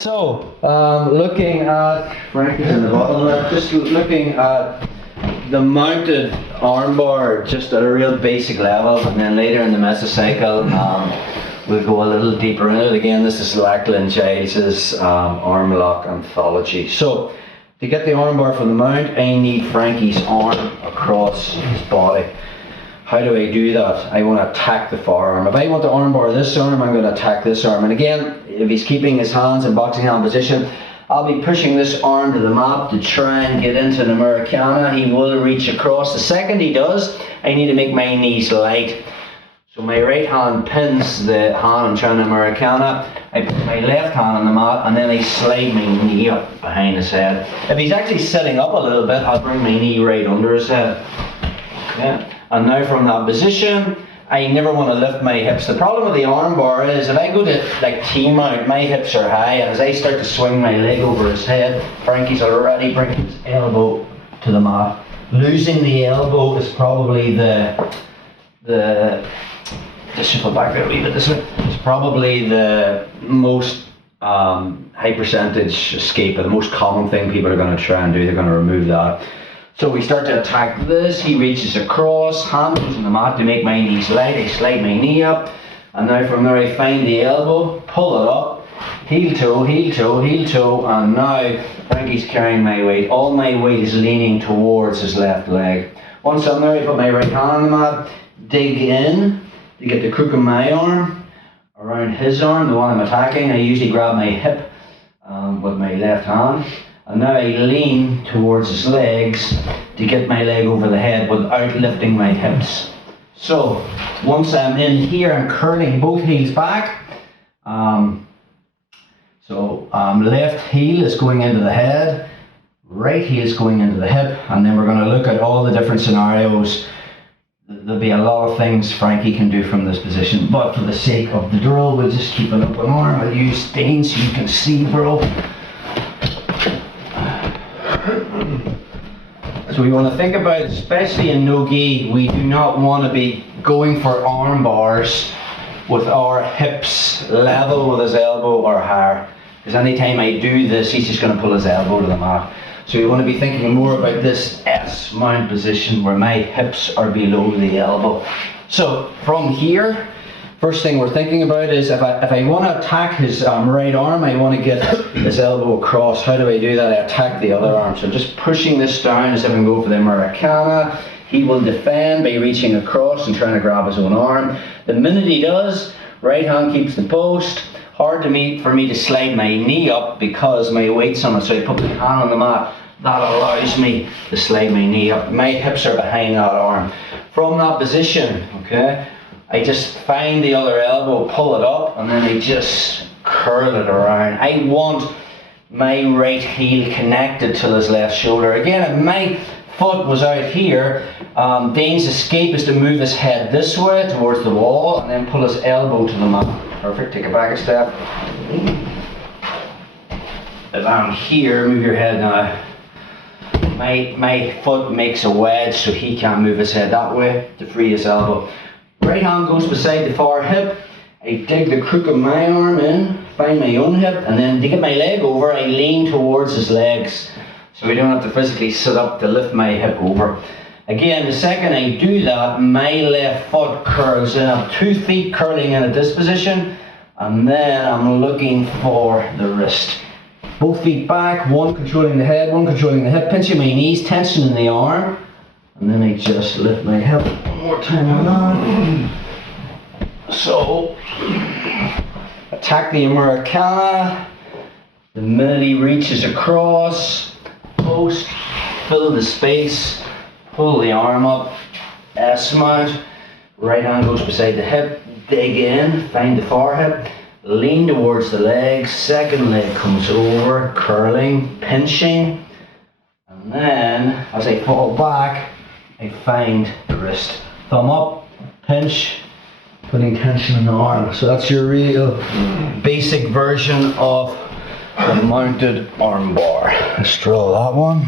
So, looking at, Frank is in the bottom left, just looking at the mounted armbar just at a real basic level, and then later in the mesocycle we'll go a little deeper in it. Again, this is Lachlan Giles's Armlock Anthology. So, to get the armbar from the mount, I need Frankie's arm across his body. How do I do that? I want to attack the forearm. If I want to armbar this arm, I'm going to attack this arm. And again, if he's keeping his hands in boxing hand position, I'll be pushing this arm to the mat to try and get into the Americana. He will reach across. The second he does, I need to make my knees light. So my right hand pins the hand I'm trying to Americana. I put my left hand on the mat and then I slide my knee up behind his head. If he's actually sitting up a little bit, I'll bring my knee right under his head. Yeah. And now from that position, I never want to lift my hips. The problem with the armbar is if I go to like T-mount, my hips are high, and as I start to swing my leg over his head, Frankie's already bringing his elbow to the mat. Losing the elbow is probably just shuffle back a wee bit this way. It's probably the most high percentage escape, or the most common thing people are going to try and do. They're going to remove that. So we start to attack this, he reaches across, hand goes on the mat to make my knees light, I slide my knee up, and now from there I find the elbow, pull it up, heel toe, heel toe, heel toe, and now Frankie's carrying my weight. All my weight is leaning towards his left leg. Once I'm there, I put my right hand on the mat, dig in to get the crook of my arm around his arm, the one I'm attacking. I usually grab my hip with my left hand. And now I lean towards his legs to get my leg over the head without lifting my hips. So, once I'm in here, I'm curling both heels back. Left heel is going into the head, right heel is going into the hip, and then we're going to look at all the different scenarios. There'll be a lot of things Frankie can do from this position, but for the sake of the drill, we'll just keep an open arm. I'll use Stain so you can see, bro. So we want to think about, especially in no-gi, we do not want to be going for arm bars with our hips level with his elbow or higher. Because anytime I do this, he's just going to pull his elbow to the mat. So we want to be thinking more about this S mount position where my hips are below the elbow. So from here, first thing we're thinking about is if I want to attack his right arm, I want to get his elbow across. How do I do that? I attack the other arm. So just pushing this down as if I'm going for the Americana. He will defend by reaching across and trying to grab his own arm. The minute he does, right hand keeps the post. Hard for me to slide my knee up because my weight's on it. So I put my hand on the mat. That allows me to slide my knee up. My hips are behind that arm. From that position, okay, I just find the other elbow, pull it up, and then I just curl it around. I want my right heel connected to his left shoulder. Again, if my foot was out here, Dane's escape is to move his head this way towards the wall and then pull his elbow to the mat. Perfect, take it back a step. If I'm here, move your head now. My foot makes a wedge so he can't move his head that way to free his elbow. Right hand goes beside the far hip. I dig the crook of my arm in, find my own hip, and then to get my leg over, I lean towards his legs. So we don't have to physically sit up to lift my hip over. Again, the second I do that, my left foot curls in. I have 2 feet curling in at this position, and then I'm looking for the wrist. Both feet back, one controlling the head, one controlling the hip, pinching my knees, tension in the arm. And then I just lift my hip one more time on that. So, attack the Americana. The minute he reaches across, post, fill the space, pull the arm up, S mount. Right hand goes beside the hip, dig in, find the far hip, lean towards the leg, second leg comes over, curling, pinching. And then, as I fall back, I find the wrist. Thumb up, pinch, putting tension in the arm. So that's your real basic version of the mounted arm bar. Let's draw that one.